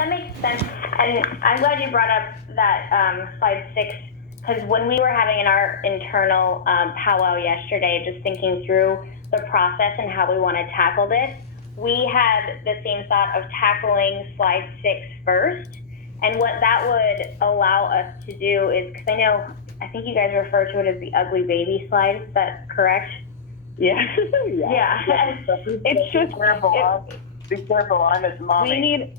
That makes sense. And I'm glad you brought up that slide 6, because when we were having our internal powwow yesterday, just thinking through the process and how we want to tackle this, we had the same thought of tackling slide 6 first. And what that would allow us to do is, because I think you guys refer to it as the ugly baby slide. Is that correct? Yeah. Yeah. It's just Be careful, I'm his mommy. we need.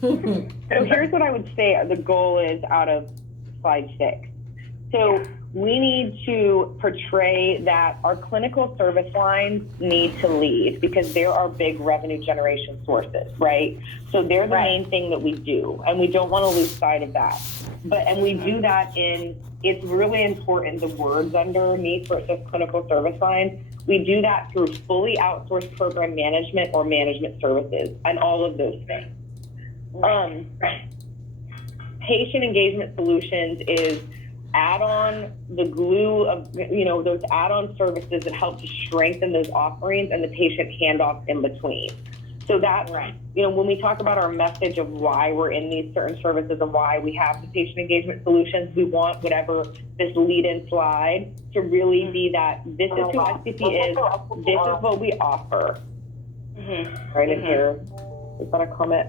So here's what I would say the goal is out of slide 6. So we need to portray that our clinical service lines need to lead because they're our big revenue generation sources, right? So they're the main thing that we do, and we don't want to lose sight of that. And we do that it's really important, the words underneath where it says clinical service lines. We do that through fully outsourced program management or management services and all of those things. Patient engagement solutions is add-on, the glue of, those add-on services that help to strengthen those offerings and the patient handoff in between. So that, when we talk about our message of why we're in these certain services and why we have the patient engagement solutions, we want whatever this lead-in slide to really be that this is who SCP is, this is what we offer. Right in here. Is that a comment?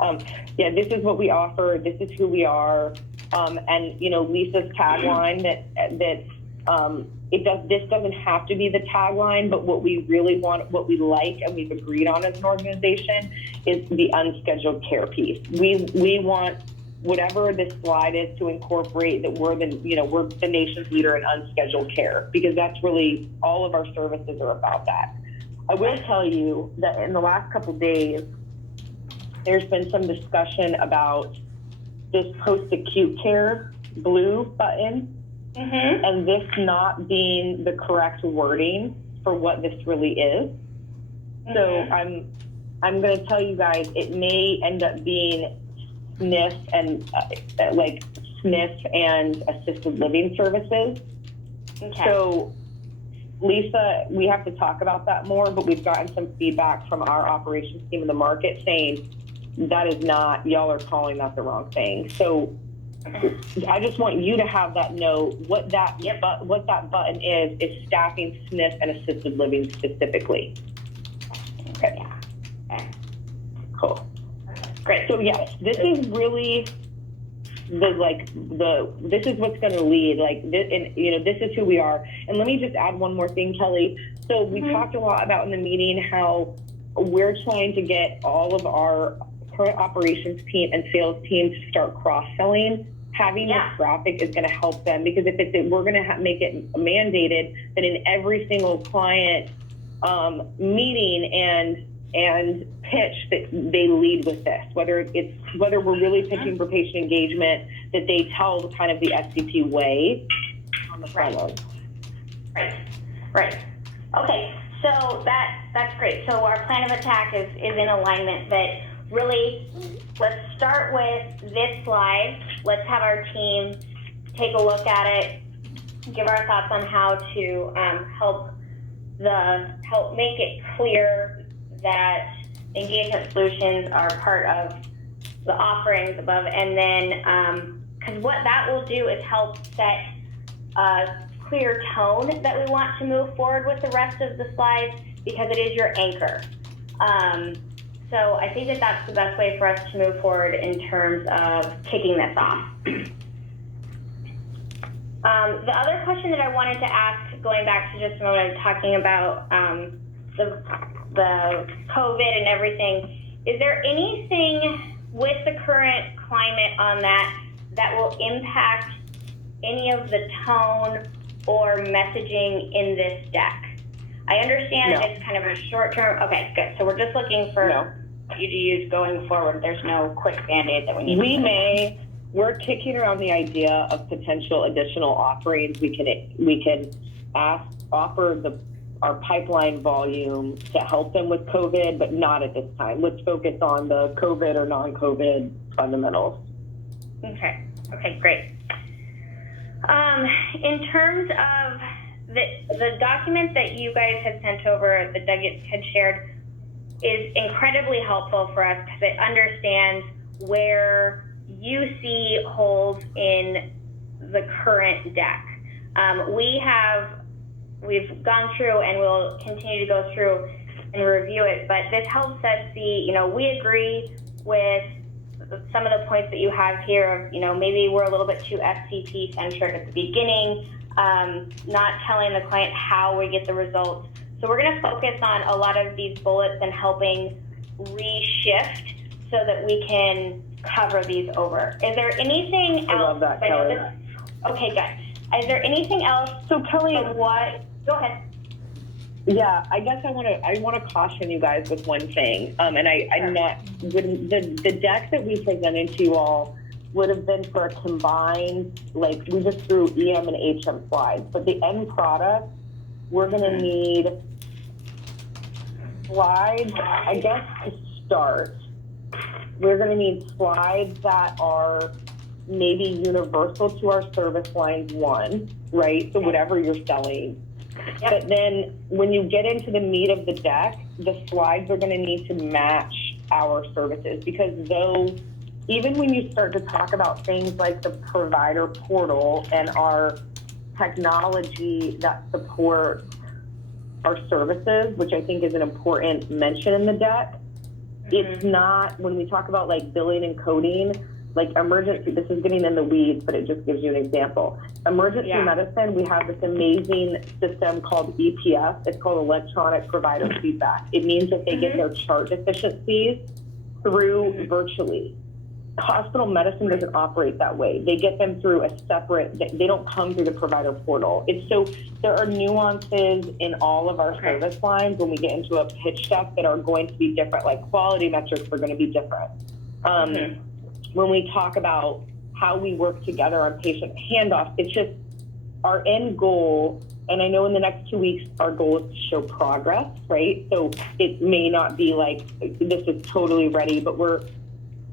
This is what we offer. This is who we are. And Lisa's tagline that this doesn't have to be the tagline, but what we really want, what we like, and we've agreed on as an organization is the unscheduled care piece. We want whatever this slide is to incorporate that we're the nation's leader in unscheduled care, because that's really all of our services are about that. I will tell you that in the last couple of days, there's been some discussion about this post-acute care blue button and this not being the correct wording for what this really is. So I'm going to tell you guys, it may end up being SNF and SNF and assisted living services. Okay. So Lisa, we have to talk about that more, but we've gotten some feedback from our operations team in the market saying that is not, y'all are calling that the wrong thing. So I just want you to have that note. What that button is staffing SNF and assisted living specifically. Okay. Yeah. Okay. Cool. Great. So yes, this is really this is what's going to lead. This is who we are. And let me just add one more thing, Kelly. So we talked a lot about in the meeting how we're trying to get all of our current operations team and sales team to start cross-selling. Having this graphic is going to help them, because we're going to make it mandated that in every single client meeting and pitch that they lead with this, whether we're really pitching for patient engagement, that they tell kind of the SCP way on the front end. Right. Okay, so that's great. So our plan of attack is in alignment, that really, let's start with this slide. Let's have our team take a look at it, give our thoughts on how to help make it clear that engagement solutions are part of the offerings above. And then, because what that will do is help set a clear tone that we want to move forward with the rest of the slides, because it is your anchor. So I think that's the best way for us to move forward in terms of kicking this off. The other question that I wanted to ask, going back to just a moment, talking about the COVID and everything, is there anything with the current climate on that will impact any of the tone or messaging in this deck? I understand it's kind of a short-term. Okay, good. So we're just looking for you to use going forward. There's no quick Band-Aid that we need. We're kicking around the idea of potential additional offerings. We can offer our pipeline volume to help them with COVID, but not at this time. Let's focus on the COVID or non-COVID fundamentals. Okay, great. In terms of the document that you guys had sent over, that Doug had shared, is incredibly helpful for us, because it understands where you see holes in the current deck. We've gone through and we'll continue to go through and review it, but this helps us see, we agree with some of the points that you have here of, maybe we're a little bit too FCP centric at the beginning, not telling the client how we get the results. So we're going to focus on a lot of these bullets and helping reshift so that we can cover these over. Is there anything else? I love that, Kelly. Okay, good. Is there anything else? So Kelly, Go ahead. Yeah, I guess I want to caution you guys with one thing, and I'm not the deck that we presented to you all would have been for a combined, like we just threw EM and HM slides, but the end product we're going to need slides. I guess to start, we're going to need slides that are maybe universal to our service lines one, right? So whatever you're selling. Yep. But then when you get into the meat of the deck, the slides are going to need to match our services, because those, even when you start to talk about things like the provider portal and our technology that supports our services, which I think is an important mention in the deck, it's not, when we talk about like billing and coding, like emergency, this is getting in the weeds, but it just gives you an example. Emergency medicine, we have this amazing system called EPF. It's called Electronic Provider Feedback. It means that they get their chart deficiencies through virtually. Hospital medicine doesn't operate that way. They get them through a separate, they don't come through the provider portal. So there are nuances in all of our service lines when we get into a pitch deck that are going to be different, like quality metrics are going to be different. When we talk about how we work together on patient handoff, it's just our end goal, and I know in the next 2 weeks, our goal is to show progress, right? So it may not be like, this is totally ready, but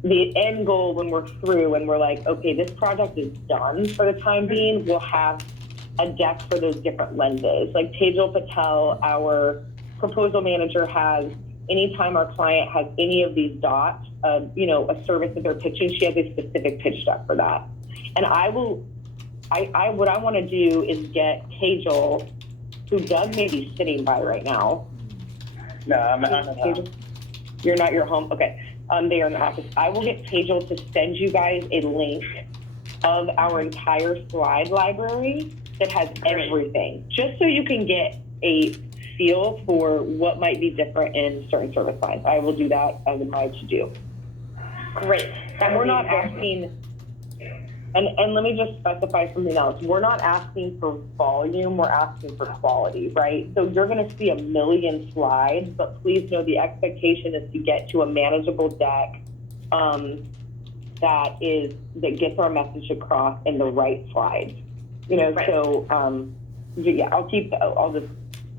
the end goal when we're through and we're like, okay, this project is done for the time being, we'll have a deck for those different lenses. Like Tejal Patel, our proposal manager, has, anytime our client has any of these dots, a service that they're pitching, she has a specific pitch deck for that. And what I want to do is get Tejal, who Doug may be sitting by right now. No, I'm at home. You're not your home? Okay. They are in the office. I will get Tejal to send you guys a link of our entire slide library that has everything, just so you can get a feel for what might be different in certain service lines. I will do that as my to-do. Great. And we're not asking, and let me just specify something else. We're not asking for volume, we're asking for quality, right? So you're gonna see 1 million slides, but please know the expectation is to get to a manageable deck that gets our message across in the right slides. So I'll just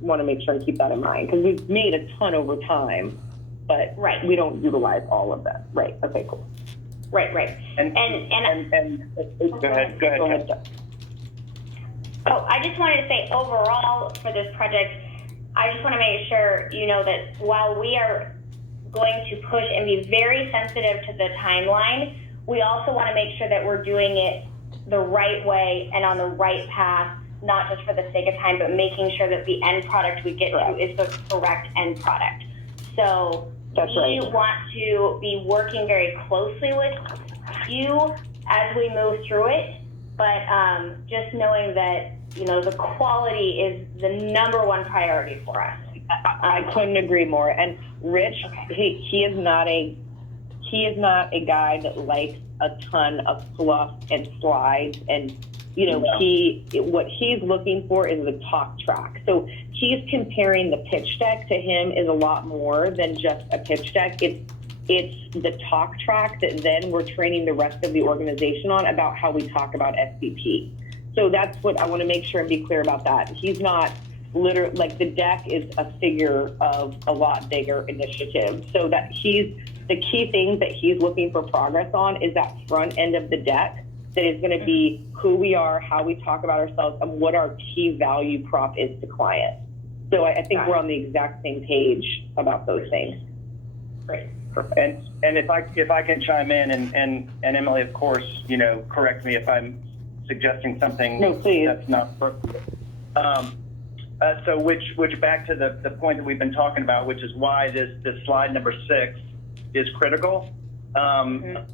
want to make sure and keep that in mind, because we've made a ton over time, but we don't utilize all of them. Right. Okay, cool. Right. And go ahead. Oh, I just wanted to say overall for this project, I just want to make sure you know that while we are going to push and be very sensitive to the timeline, we also want to make sure that we're doing it the right way and on the right path, not just for the sake of time, but making sure that the end product we get to is the correct end product. So we want to be working very closely with you as we move through it, but just knowing that, the quality is the #1 priority for us. I couldn't agree more. And Rich, he is not a guy that likes a ton of fluff and slides, and what he's looking for is the talk track. So he's comparing the pitch deck to him is a lot more than just a pitch deck. It's the talk track that then we're training the rest of the organization on about how we talk about SCP. So that's what I want to make sure and be clear about that. He's not literally, like, the deck is a figure of a lot bigger initiative. So that the key things that he's looking for progress on is that front end of the deck that is going to be who we are, how we talk about ourselves, and what our key value prop is to clients. So I think we're on the exact same page about those things. Great. And if I can chime in, and Emily, of course, correct me if I'm suggesting something No, please. that's not appropriate. So which back to the point that we've been talking about, which is why this slide number 6 is critical. Because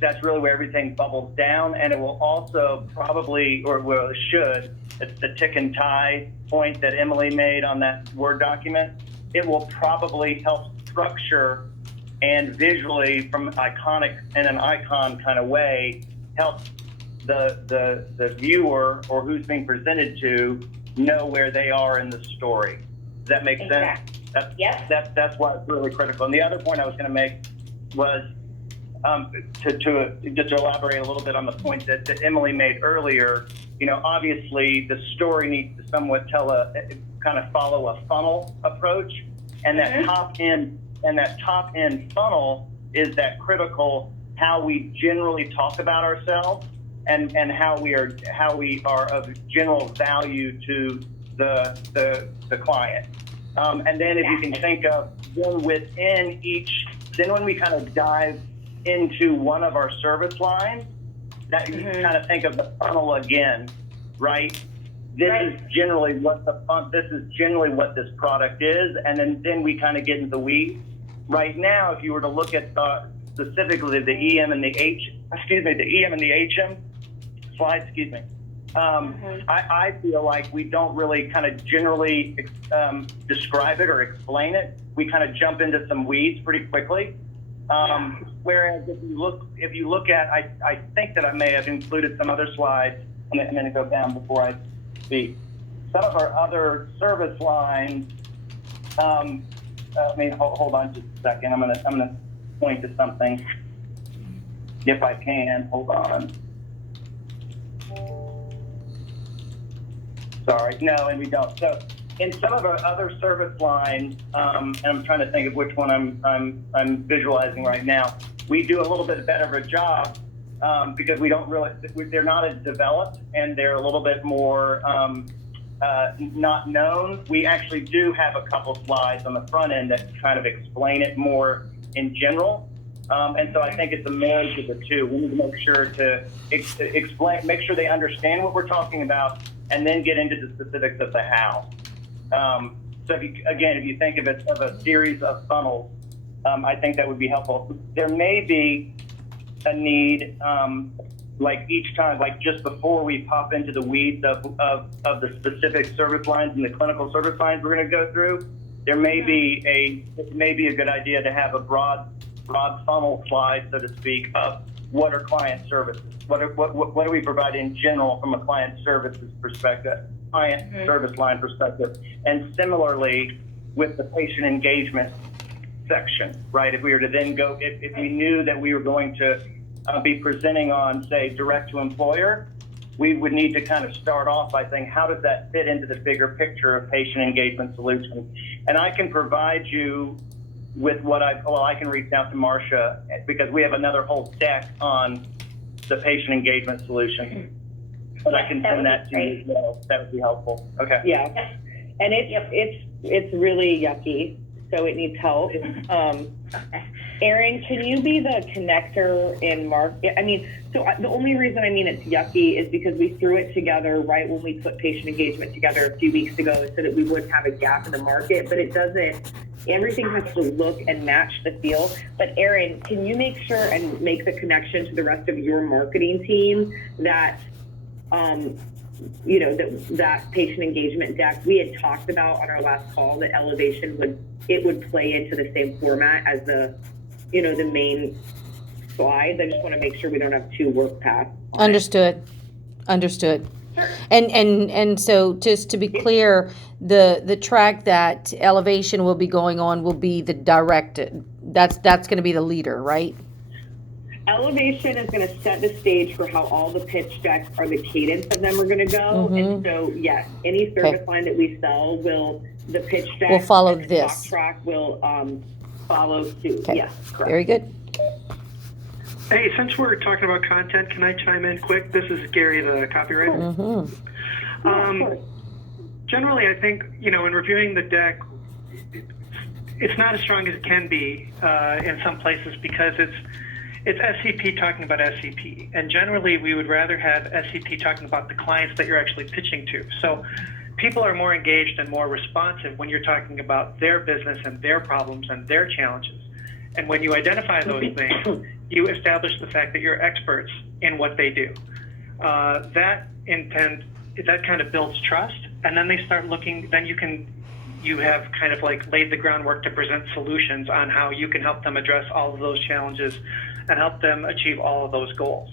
that's really where everything bubbles down, and it will also probably, or well, it should, it's the tick and tie point that Emily made on that Word document. It will probably help structure and visually, from iconic in an icon kind of way, help the viewer or who's being presented to know where they are in the story. Does that make sense? That's why it's really critical. And the other point I was going to make was to just elaborate a little bit on the point that Emily made earlier. Obviously the story needs to somewhat kind of follow a funnel approach, and that top end funnel is that critical how we generally talk about ourselves and how we are of general value to the client. And then if you can think of then within each, then when we kind of dive into one of our service lines, that you kind of think of the funnel again, right? This is generally what this product is, and then we kind of get into the weeds. Right now, if you were to look at specifically the EM and the HM slide, I feel like we don't really kind of generally describe it or explain it. We kind of jump into some weeds pretty quickly. Whereas if you look at, I think that I may have included some other slides. I'm going to go down before I speak. Some of our other service lines. Hold on just a second. I'm going to point to something if I can. Hold on. Sorry, no, and we don't. So in some of our other service lines, and I'm trying to think of which one I'm visualizing right now, we do a little bit better of a job because they're not as developed and they're a little bit more not known. We actually do have a couple slides on the front end that kind of explain it more in general. And so I think it's a marriage of the two. We need to make sure to explain, make sure they understand what we're talking about, and then get into the specifics of the how. So if you think of it of a series of funnels, I think that would be helpful. There may be a need, like each time, like just before we pop into the weeds of the specific service lines and the clinical service lines we're going to go through, there may be a good idea to have a broad funnel slide, so to speak, of what are client services, what do we provide in general from a client services perspective, service line perspective, and similarly with the patient engagement section, right? If we were to then go, if we knew that we were going to be presenting on, say, direct to employer, we would need to kind of start off by saying, how does that fit into the bigger picture of patient engagement solutions? And I can provide you with I can reach out to Marcia because we have another whole deck on the patient engagement solution. But I can send that to you as well. That would be helpful. Okay. Yeah. And it's really yucky, so it needs help. Erin, can you be the connector in so the only reason it's yucky is because we threw it together right when we put patient engagement together a few weeks ago so that we wouldn't have a gap in the market, but it doesn't. Everything has to look and match the feel. But Erin, can you make sure and make the connection to the rest of your marketing team that, that patient engagement deck we had talked about on our last call, that Elevation would play into the same format as the main slides. I just want to make sure we don't have two work paths. Understood. And so just to be clear, the track that Elevation will be going on will be the directed. That's going to be the leader, right? Elevation is going to set the stage for how all the pitch decks or the cadence of them are going to go. And so, yes, any service line that we sell the pitch deck will follow and the this. talk track will follow suit. Okay. Yes, correct. Very good. Hey, since we're talking about content, can I chime in quick? This is Gary, the copywriter. Of course. Generally, I think, in reviewing the deck, it's not as strong as it can be in some places because it's SCP talking about SCP, and generally we would rather have SCP talking about the clients that you're actually pitching to. So people are more engaged and more responsive when you're talking about their business and their problems and their challenges. And when you identify those things, you establish the fact that you're experts in what they do. That kind of builds trust, and then they start looking. Then you have kind of like laid the groundwork to present solutions on how you can help them address all of those challenges and help them achieve all of those goals.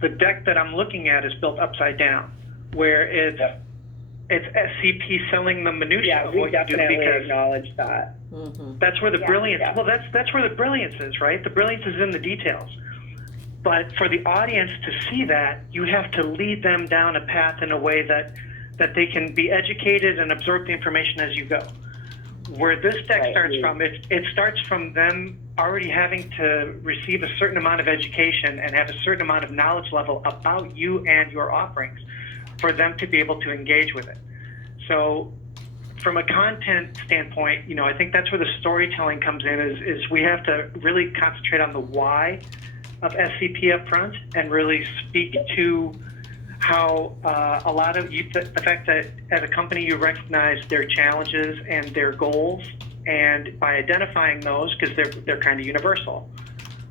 The deck that I'm looking at is built upside down, where it's SCP selling the minutia of what you do, because acknowledge that. that's where the brilliance. Well, that's where the brilliance is, right? The brilliance is in the details. But for the audience to see that, you have to lead them down a path in a way that they can be educated and absorb the information as you go. Where this deck starts from, it starts from them already having to receive a certain amount of education and have a certain amount of knowledge level about you and your offerings for them to be able to engage with it. So from a content standpoint, I think that's where the storytelling comes in, is we have to really concentrate on the why of SCP up front and really speak to how a lot of the fact that as a company you recognize their challenges and their goals, and by identifying those, because they're kind of universal,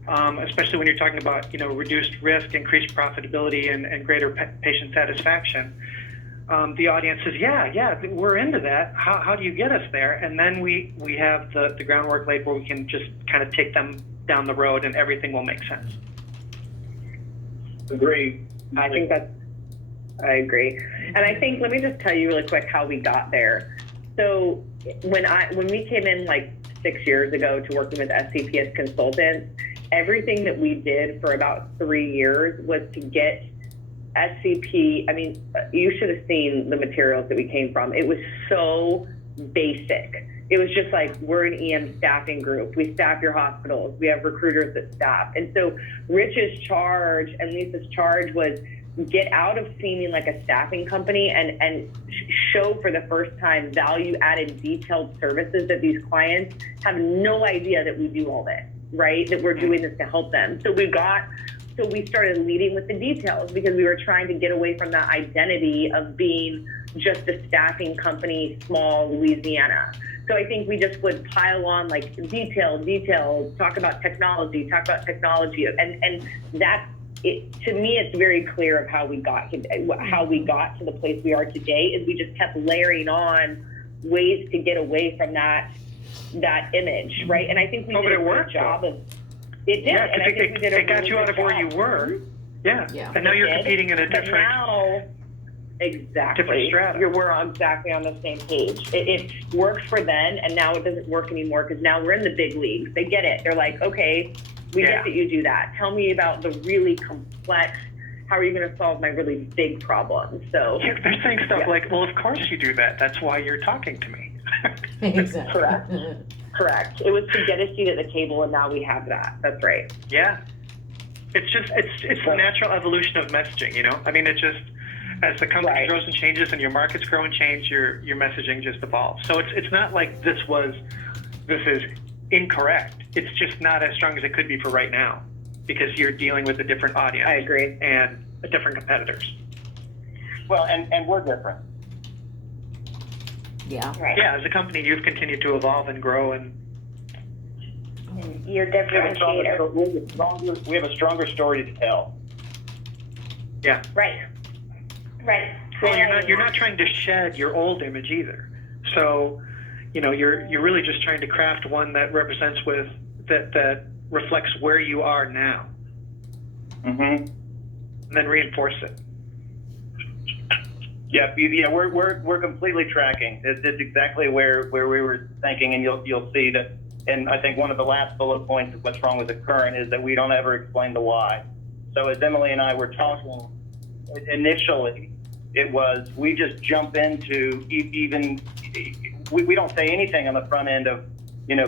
especially when you're talking about reduced risk, increased profitability, and greater patient satisfaction. The audience says, yeah, we're into that. How do you get us there? And then we have the groundwork laid where we can just kind of take them down the road, and everything will make sense. Agree. I agree. And I think, let me just tell you really quick how we got there. So when we came in like 6 years ago to working with SCP as consultants, everything that we did for about 3 years was to get SCP, I mean, you should have seen the materials that we came from. It was so basic. It was just like, we're an EM staffing group. We staff your hospitals. We have recruiters that staff. And so Rich's charge and Lisa's charge was get out of seeming like a staffing company and show for the first time value-added detailed services that these clients have no idea that we do all this, right? That we're doing this to help them. So we started leading with the details because we were trying to get away from that identity of being just a staffing company, small Louisiana. So I think we just would pile on like detail, talk about technology, and that's it. To me, it's very clear of how we got to the place we are today. Is we just kept layering on ways to get away from that image, right? And I think we did a good job of it. Did, yeah, and I think we did it got you out of where you were. Yeah. And now you're competing in a different. Exactly. Different strata. We're exactly on the same page. It worked for then, and now it doesn't work anymore because now we're in the big leagues. They get it. They're like, okay, we get that you do that. Tell me about the really complex. How are you going to solve my really big problems? So they're saying stuff like, "Well, of course you do that. That's why you're talking to me." Exactly. Correct. It was to get a seat at the table, and now we have that. That's right. Yeah. It's the natural evolution of messaging. I mean, it just. As the company grows and changes and your markets grow and change, your messaging just evolves. So it's not like this is incorrect. It's just not as strong as it could be for right now because you're dealing with a different audience. I agree. And different competitors. Well, and we're different. Yeah. Right. Yeah, as a company, you've continued to evolve and grow and You're differentiator. We have a stronger story to tell. yeah. Right. Right. Well, you're not trying to shed your old image either. So, you're really just trying to craft one that represents that reflects where you are now. Mm-hmm. And then reinforce it. Yeah, we're completely tracking. It's exactly where we were thinking, and you'll see that. And I think one of the last bullet points of what's wrong with the current is that we don't ever explain the why. So as Emily and I were talking initially, it was we just jump into we don't say anything on the front end of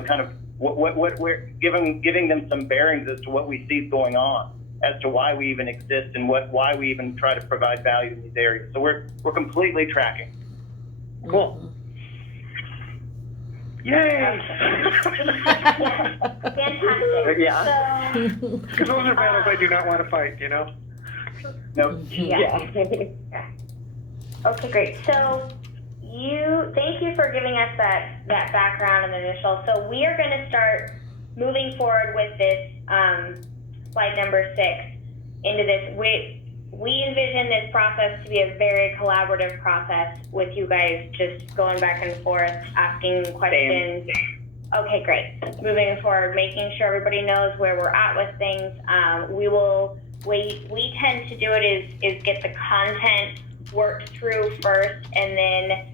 kind of what we're giving them some bearings as to what we see going on, as to why we even exist and why we even try to provide value in these areas. So we're completely tracking. Cool. Yay! Fantastic. Yeah. So, Because those are battles I do not want to fight, you know? No, yeah. Okay, great. So thank you for giving us that background and the initial. So we are going to start moving forward with this slide number 6 into this. We envision this process to be a very collaborative process with you guys just going back and forth, asking questions. Okay, great. Moving forward, making sure everybody knows where we're at with things. We tend to do it is get the content worked through first and then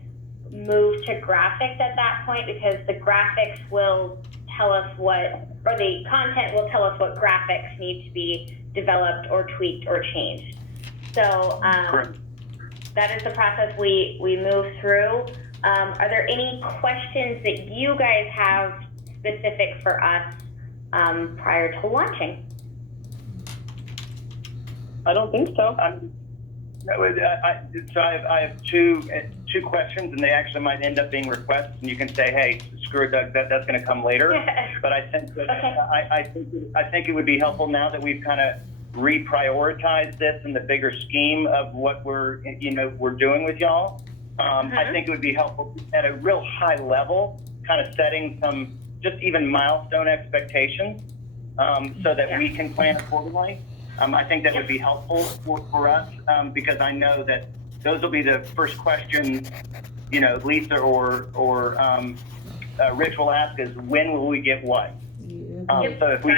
move to graphics at that point, because the graphics will tell us the content will tell us what graphics need to be developed or tweaked or changed. So that is the process we move through. Are there any questions that you guys have specific for us prior to launching? I don't think so. So I have two questions, and they actually might end up being requests, and you can say, hey, screw it, Doug, that's going to come later. But I think that I think it would be helpful now that we've kind of reprioritized this in the bigger scheme of what we're doing with y'all. I think it would be helpful at a real high level, kind of setting some just even milestone expectations, so that we can plan accordingly. I think that would be helpful for us, because I know that those will be the first questions, Lisa or Rich will ask is, when will we get what? So if we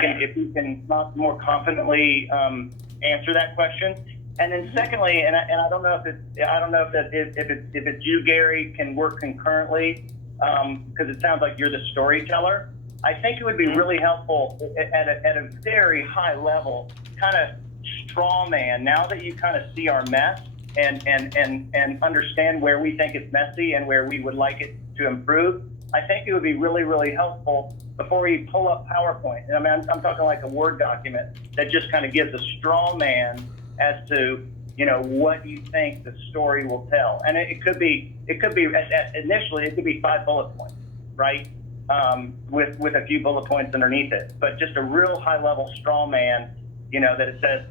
can more confidently answer that question, and then secondly, and I don't know if it's you, Gary, can work concurrently, because it sounds like you're the storyteller. I think it would be really helpful at a very high level, kind of straw man, now that you kind of see our mess and understand where we think it's messy and where we would like it to improve. I think it would be really, really helpful before we pull up PowerPoint. And I'm talking like a Word document that just kind of gives a straw man as to, what you think the story will tell. And it could be initially, it could be 5 bullet points, right? With a few bullet points underneath it, but just a real high level straw man, that it says,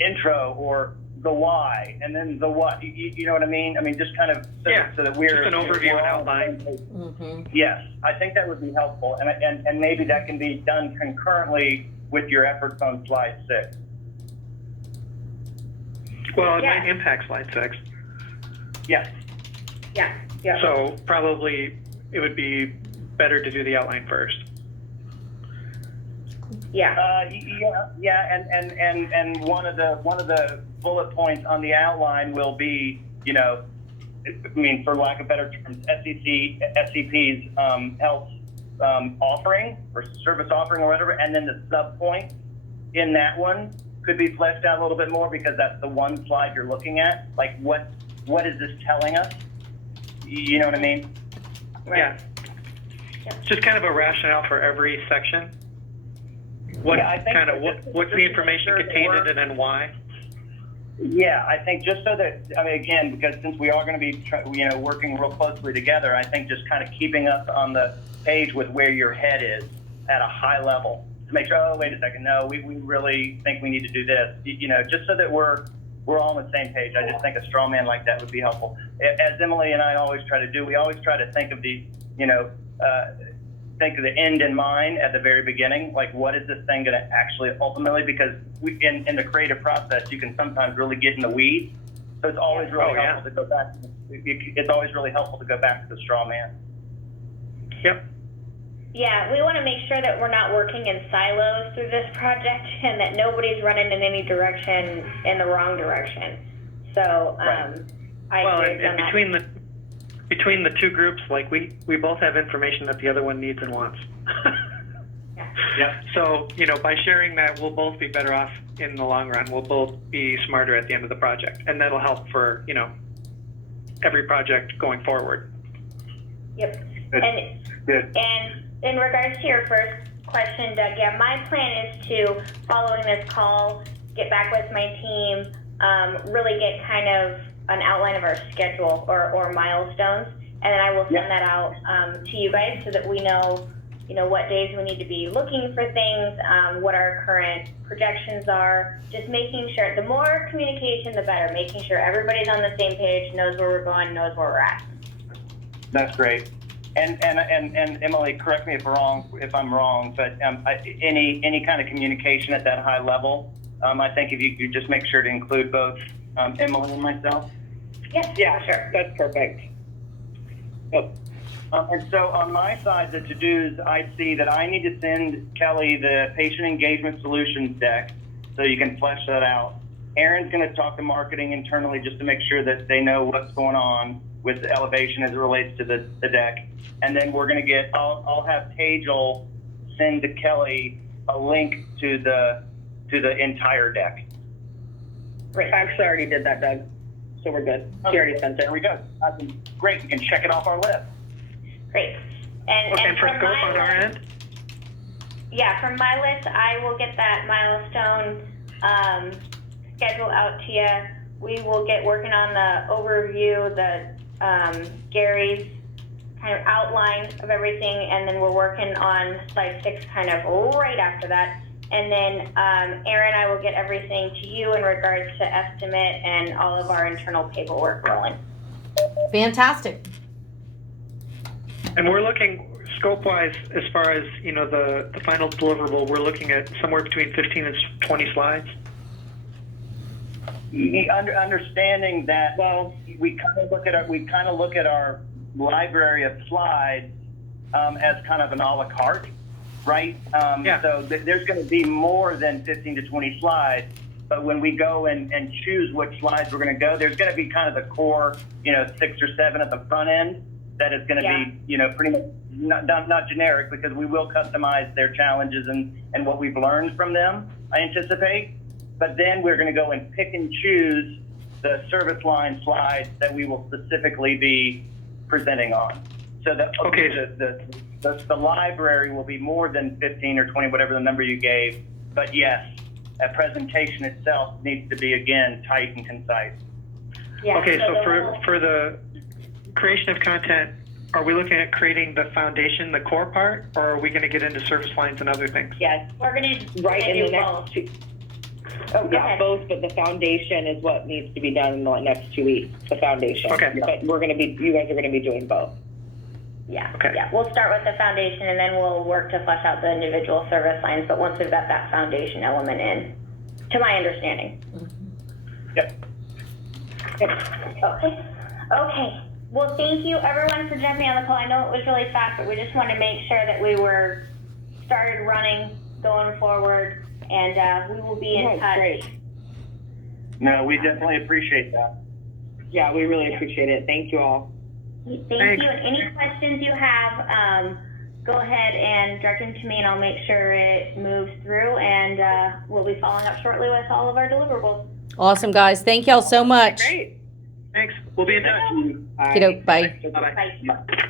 intro or the why, and then the what, you know what I mean? I mean, just kind of so that we're just an overview and outline. Mm-hmm. Yes, I think that would be helpful, and maybe that can be done concurrently with your efforts on slide 6. Well, it might impact slide 6. Yes. Yeah. So probably it would be better to do the outline first. Yeah. And one of the bullet points on the outline will be, for lack of better terms, SCP's health offering or service offering or whatever, and then the sub point in that one could be fleshed out a little bit more, because that's the one slide you're looking at. Like, what is this telling us? You know what I mean? Right. Yeah. Just kind of a rationale for every section. What's the information contained in it and why? Yeah, I think just so that, again, because since we are going to be, working real closely together, I think just kind of keeping us on the page with where your head is at a high level to make sure, oh, wait a second, no, we really think we need to do this, just so that we're all on the same page. I just think a straw man like that would be helpful. As Emily and I always try to do, we always try to think of the, think of the end in mind at the very beginning. Like, what is this thing going to actually ultimately, because in the creative process, you can sometimes really get in the weeds. So it's always really helpful to go back. It's always really helpful to go back to the straw man. Yep. Yeah, we want to make sure that we're not working in silos through this project and that nobody's running in any direction in the wrong direction. So, I agree on that. Between the two groups, like we both have information that the other one needs and wants. Yeah. So, by sharing that, we'll both be better off in the long run. We'll both be smarter at the end of the project, and that'll help for, every project going forward. Yep. Good. And in regards to your first question, Doug, my plan is to, following this call, get back with my team, really get kind of an outline of our schedule or milestones, and then I will Yeah. send that out to you guys so that we know, what days we need to be looking for things, what our current projections are. Just making sure, the more communication, the better. Making sure everybody's on the same page, knows where we're going, knows where we're at. That's great. And Emily, correct me if I'm wrong, but any kind of communication at that high level, I think if you could just make sure to include both Emily and myself. Yes, Yeah, sure. that's perfect. Yep. And so on my side, the to-dos, I see that I need to send Kelly the patient engagement solutions deck so you can flesh that out. Aaron's going to talk to marketing internally just to make sure that they know what's going on with the elevation as it relates to the deck. And then we're going to I'll have Tejal send to Kelly a link to the entire deck. Great. I actually already did that, Doug. So we're good. She already sent it. There we go. Great. We can check it off our list. Great. And Okay, and for from scope my on our list- end? Yeah, from my list, I will get that milestone schedule out to you. We will get working on the overview, Gary's kind of outline of everything, and then we're working on slide 6 kind of right after that. And then Aaron, I will get everything to you in regards to estimate and all of our internal paperwork rolling. Fantastic. And we're looking scope-wise, as far as, the final deliverable, we're looking at somewhere between 15 and 20 slides. Understanding that, well, we kind of look at our library of slides as kind of an a la carte, right? Yeah. So there's going to be more than 15 to 20 slides, but when we go and choose which slides we're going to go, there's going to be kind of the core, 6 or 7 at the front end that is going to be, pretty much not generic, because we will customize their challenges and what we've learned from them, I anticipate. But then we're going to go and pick and choose the service line slides that we will specifically be presenting on. So the library will be more than 15 or 20, whatever the number you gave. But yes, a presentation itself needs to be, again, tight and concise. Yeah, Okay, so the- for the creation of content, are we looking at creating the foundation, the core part, or are we going to get into service lines and other things? Yes. we're gonna Right in do the both. next 2. Oh, go Yeah, ahead. both, but the foundation is what needs to be done in the next 2 weeks, the foundation. Okay. But you guys are going to be doing both. Yeah, Okay. yeah. We'll start with the foundation and then we'll work to flesh out the individual service lines. But once we've got that foundation element in, to my understanding. Yep. Okay. Okay. Well, thank you everyone for jumping on the call. I know it was really fast, but we just wanted to make sure that we were started running, going forward, and we will be in Yeah, touch. great. No, we definitely appreciate that. Yeah, we really appreciate it. Thank you all. Thank Thanks. you. And any questions you have, go ahead and direct them to me, and I'll make sure it moves through. And we'll be following up shortly with all of our deliverables. Awesome, guys. Thank y'all so much. Great. Thanks. We'll be in touch. Kiddo, bye. Bye-bye. Bye.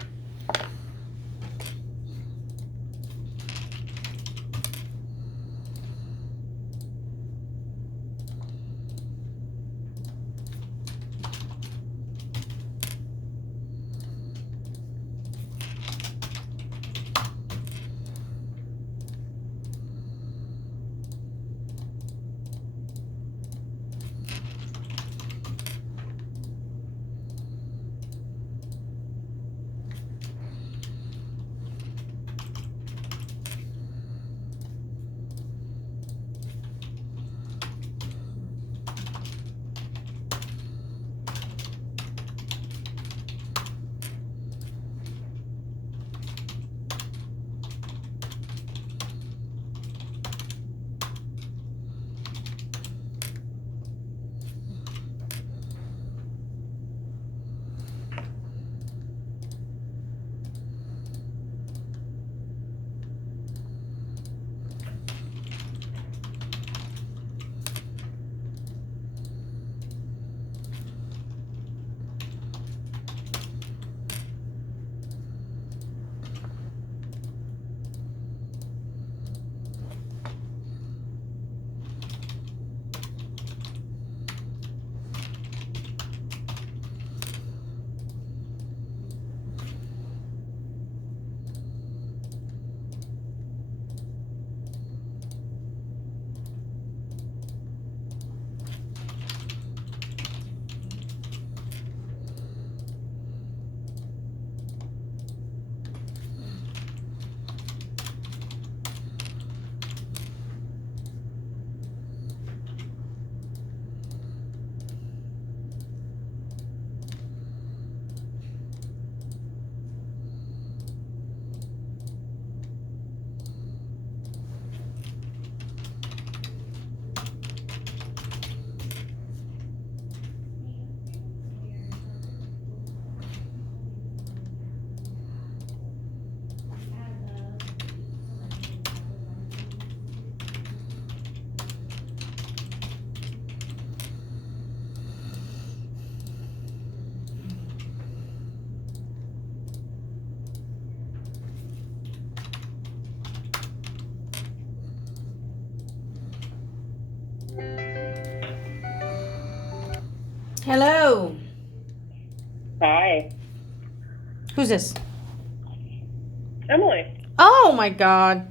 Hello. Hi, Who's this? Emily. Oh my God.